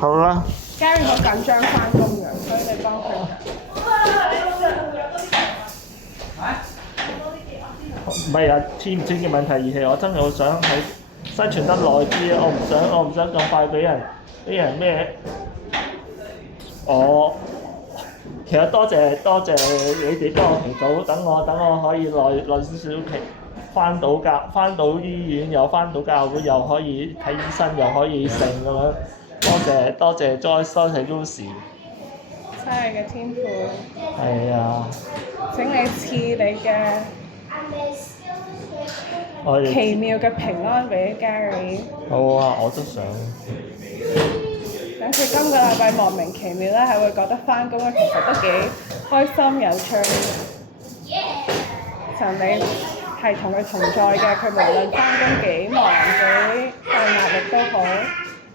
好啦。Gary 好緊張翻工㗎，所以你幫佢。唔係啊，簽唔簽嘅問題，而係我真係好想喺生存得耐啲啊！我唔想咁快俾人咩？我其實多謝你哋幫我祈禱，等我可以耐少少期翻到醫院，又翻到教會，又可以睇醫生，又可以剩咁樣。多謝 Joyce，多謝 Lucy。真係嘅天父。係啊。請你賜你嘅我哋奇妙嘅平安俾 Gary。好啊，我都想。等佢今個禮拜莫名其妙咧，係會覺得翻工咧其實都幾開心有趣。神你係同佢同在嘅，佢無論翻工幾忙幾有壓力都好，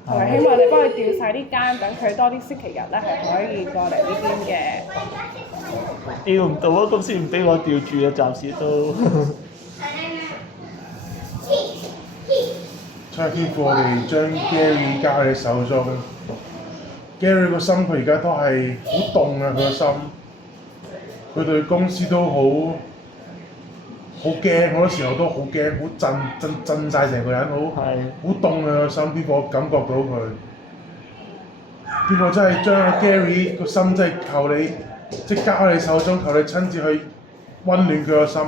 同埋希望你幫佢調晒啲間，等佢多啲星期日咧係可以過嚟呢邊嘅。調唔到啊！公司唔俾我調住啊，暫時都。差天父，我哋將 Gary 交喺你手中。Gary 個心佢而家都係好凍啊！佢個心，佢對公司都好驚，好多時候都好驚，好震晒成個人，好凍啊個心。邊個感覺到佢？邊個真係將 Gary 個心真係求你，即係交喺你手中，求你親自去温暖佢個心，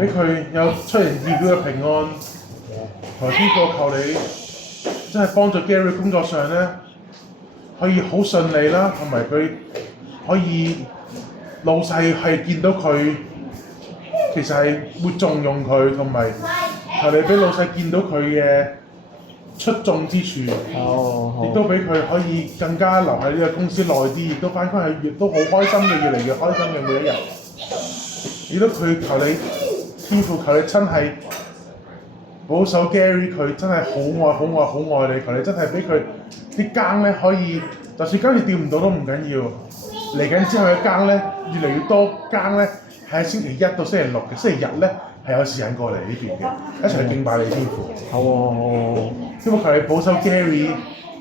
俾佢有出人意表嘅平安。同埋邊個求你真係幫助 Gary 工作上咧，可以好順利啦，同埋佢可以老細係見到佢，其實係會重用佢，同埋求你俾老細見到佢嘅出眾之處，亦都俾佢可以更加留喺呢個公司耐啲，亦都翻返去亦都好開心嘅，越嚟越開心嘅每一日。亦都佢求你天父，求你真係保守 Gary， 佢真係好愛你，求你真係俾佢啲更咧可以，就算今次調唔到都唔緊要，嚟緊之後嘅更咧越嚟越多更咧係星期一到星期六嘅，星期日咧係有時間過嚟呢邊嘅，一齊敬拜你天父。好啊。希望求你保守 Gary，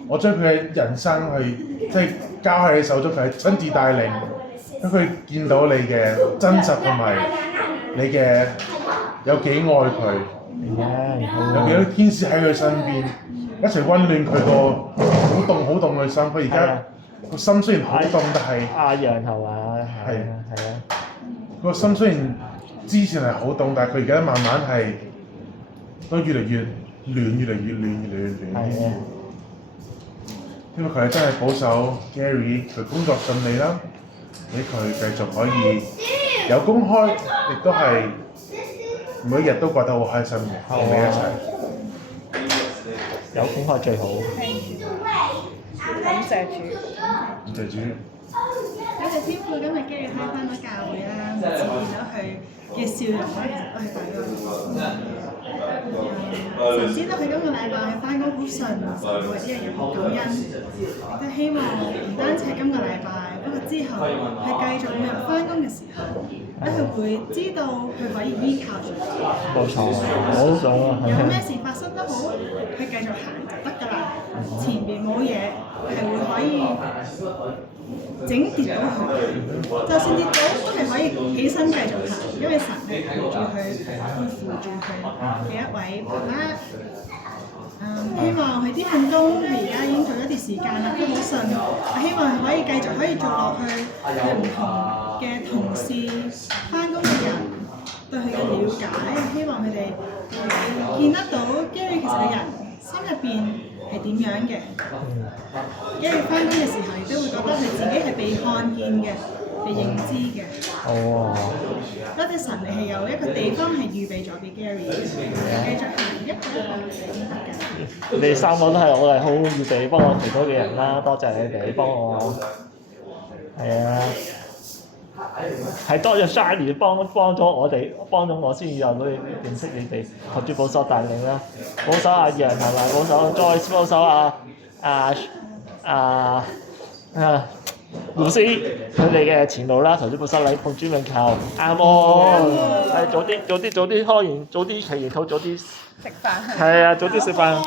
我將佢嘅人生去即係交喺你手中，佢係親自帶領，等佢見到你嘅真實同埋你嘅有幾愛佢。有幾多天使喺佢身邊，一齊温暖佢個好凍嘅心。佢而家個心雖然好凍，但係阿楊係嘛？係啊。個心雖然之前係好凍，但係佢而家慢慢係都越嚟越暖，越嚟越暖。係啊。因為佢係真係保守 Gary， 佢工作順利啦，俾佢繼續可以有工開，亦都係每一日都覺得好開心嘅，同你一齊。有工開最好。感謝主。感謝主。多謝天父，今日Gary開翻咗教會啦，每次見到佢嘅笑容咧，其實都係快樂。神知道佢今個禮拜翻工好順，為呢樣嘢好感恩。亦都希望唔單止係今個禮拜，不過之後係繼續每日翻工嘅時候，咧佢會知道佢可以依靠住佢。冇錯，我都想啊。有咩事發生都好，佢繼續行就得㗎啦。前邊冇嘢係會可以整跌到佢，就算跌倒都係可以起身繼續行，因為神係陪住佢，會扶住佢嘅一位爸爸。希望佢呢份工佢而家已經做咗一段時間啦，都好順。我希望可以繼續可以做落去，唔同嘅同事、翻工嘅人對佢嘅了解，希望佢哋會見得到 Gary 其實嘅人心入邊係點樣嘅。Gary 翻工嘅時候，亦都會覺得佢自己係被看見嘅，被認知嘅。多謝神，你係有一個地方係預備咗俾 Gary 嘅，繼續行一步一步嚟先得嘅。你哋三個都係我哋好預備幫我祈禱嘅人啦，多謝你哋幫我。係啊。係多謝 Shiny 幫咗我哋，幫咗我先有到認識你哋，求主保守帶領啦，保守阿楊係咪？保守 Joyce， 保守老師佢哋嘅前路啦，求主保守禮奉主名求，阿門。係早啲開完，早啲祈禱，早啲食飯。係啊，早啲食飯。